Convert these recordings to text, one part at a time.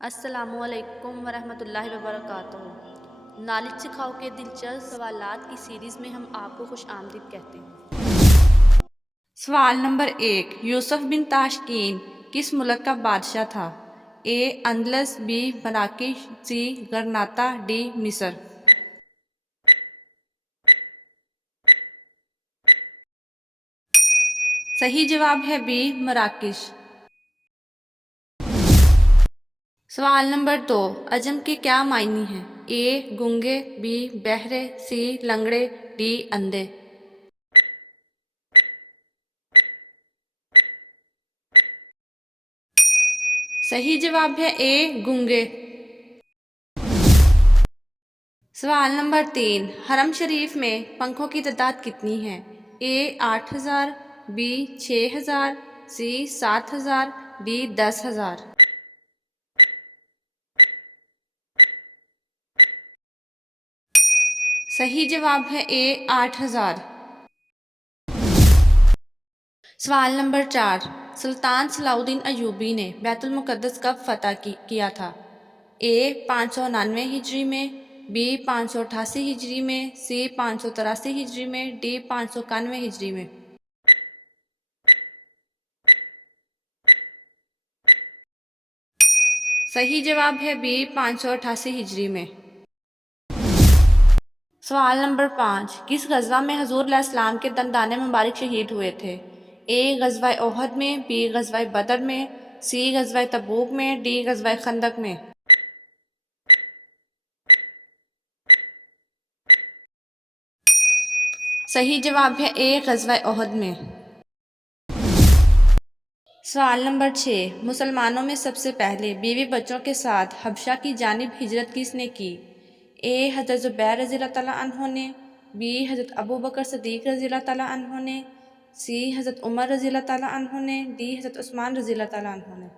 السلام علیکم ورحمۃ اللہ وبرکاتہ۔ نالج سکھاؤ کے دلچسپ سوالات کی سیریز میں ہم آپ کو خوش آمدید کہتے ہیں۔ سوال نمبر 1، یوسف بن تاشکین کس ملک کا بادشاہ تھا؟ اے اندلس، بی مراکش، سی غرناطہ، ڈی مصر۔ صحیح جواب ہے بی مراکش۔ سوال نمبر 2، عجم کے کیا معنی ہیں؟ اے گونگے، بی بہرے، سی لنگڑے، ڈی اندھے۔ صحیح جواب ہے اے گونگے۔ سوال نمبر 3، حرم شریف میں پنکھوں کی تعداد کتنی ہے؟ اے 8000، بی 6000، سی 7000، ڈی 10000۔ صحیح جواب ہے اے 8000۔ سوال نمبر 4، سلطان صلاح الدین ایوبی نے بیت المقدس کب فتح کیا تھا؟ اے 599 ہجری میں، بی 588 ہجری میں، سی 583 ہجری میں، ڈی 591 ہجری میں۔ صحیح جواب ہے بی 588 ہجری میں۔ سوال نمبر 5، کس غزوہ میں حضور علیہ السلام کے دندان مبارک شہید ہوئے تھے؟ اے غزوہ احد میں، بی غزوہ بدر میں، سی غزوہ تبوک میں، ڈی غزوہ خندق میں۔ صحیح جواب ہے اے غزوہ احد میں۔ سوال نمبر 6، مسلمانوں میں سب سے پہلے بیوی بچوں کے ساتھ حبشہ کی جانب ہجرت کس نے کی؟ اے حضرت زبیر رضی اللہ تعالیٰ عنہ نے، بی حضرت ابو بکر صدیق رضی اللہ تعالیٰ عنہ نے، سی حضرت عمر رضی اللہ تعالیٰ عنہ نے، ڈی حضرت عثمان رضی اللہ تعالیٰ عنہ نے۔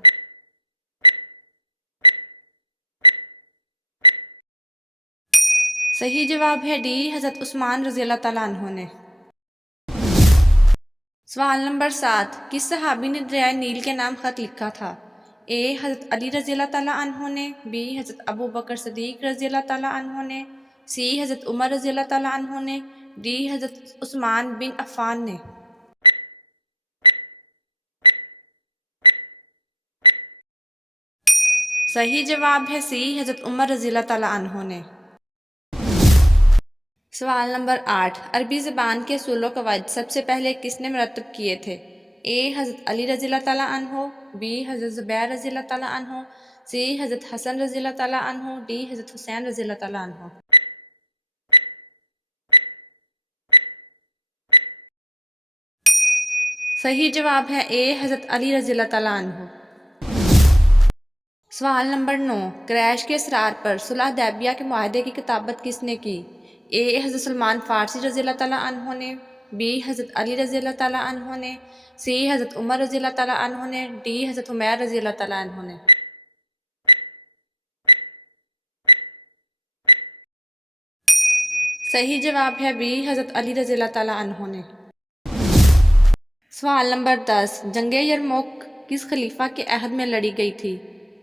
صحیح جواب ہے ڈی حضرت عثمان رضی اللہ تعالیٰ عنہ نے۔ سوال نمبر 7، کس صحابی نے دریائے نیل کے نام خط لکھا تھا؟ اے حضرت علی رضی اللہ تعالیٰ عنہ نے، بی حضرت ابو بکر صدیق رضی اللہ تعالیٰ عنہ نے، سی حضرت عمر رضی اللہ تعالیٰ عنہ نے، ڈی حضرت عثمان بن عفان نے۔ صحیح جواب ہے سی حضرت عمر رضی اللہ تعالیٰ عنہ نے۔ سوال نمبر 8، عربی زبان کے اصول و قواعد سب سے پہلے کس نے مرتب کیے تھے؟ اے حضرت علی رضی اللہ تعالیٰ عنہ، بی حضرت زبیر رضی اللہ تعالیٰ عنہ، سی حضرت حسن رضی اللہ تعالیٰ عنہ، ڈی حضرت حسین رضی اللہ تعالیٰ عنہ۔ صحیح جواب ہے اے حضرت علی رضی اللہ تعالیٰ عنہ۔ سوال نمبر 9، قریش کے اصرار پر صلح حدیبیہ کے معاہدے کی کتابت کس نے کی؟ اے حضرت سلمان فارسی رضی اللہ تعالیٰ عنہ نے، بی حضرت علی رضی اللہ تعالیٰ عنہ نے، سی حضرت عمر رضی اللہ تعالیٰ عنہ نے، ڈی حضرت عمیر رضی اللہ تعالیٰ عنہ نے۔ صحیح جواب ہے بی حضرت علی رضی اللہ تعالیٰ عنہ نے۔ سوال نمبر 10، جنگ یرموک کس خلیفہ کے عہد میں لڑی گئی تھی؟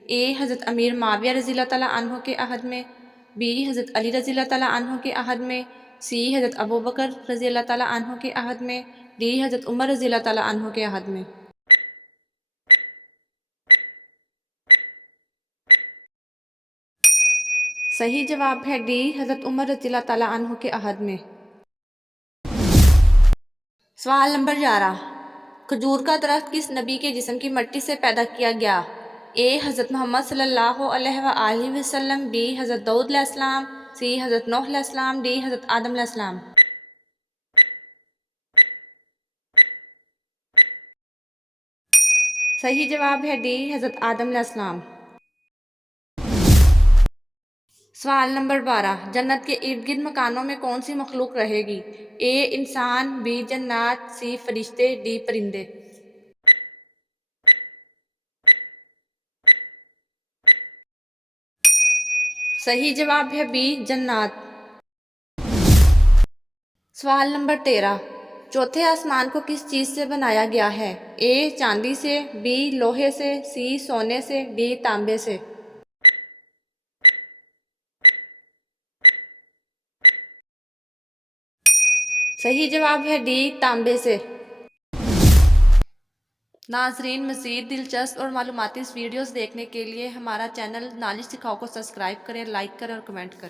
اے حضرت امیر معاویہ رضی اللہ تعالیٰ عنہ کے عہد میں، بی حضرت علی رضی اللہ تعالیٰ عنہ کے عہد میں، سی حضرت ابو بکر رضی اللہ تعالیٰ عنہ کے عہد میں، ڈی حضرت عمر رضی اللہ تعالیٰ عنہ کے عہد میں۔ صحیح جواب ہے ڈی حضرت عمر رضی اللہ تعالیٰ عنہ کے عہد میں۔ سوال نمبر 11، کھجور کا درخت کس نبی کے جسم کی مٹی سے پیدا کیا گیا؟ اے حضرت محمد صلی اللہ علیہ وآلہ وسلم، بی حضرت داؤد علیہ السلام، سی حضرت نوح علیہ السلام، ڈی حضرت آدم علیہ السلام۔ صحیح جواب ہے ڈی حضرت آدم علیہ السلام۔ سوال نمبر 12، جنت کے ارد گرد مکانوں میں کون سی مخلوق رہے گی؟ اے انسان، بی جنات، سی فرشتے، ڈی پرندے۔ صحیح جواب ہے بی جنات۔ سوال نمبر 13، چوتھے آسمان کو کس چیز سے بنایا گیا ہے؟ اے چاندی سے، بی لوہے سے، سی سونے سے، ڈی تانبے سے۔ صحیح جواب ہے ڈی، تانبے سے۔ ناظرین، مزید دلچسپ اور معلوماتی ویڈیوز دیکھنے کے لیے ہمارا چینل نالج سکھاؤ کو سبسکرائب کریں، لائک کریں اور کمنٹ کریں۔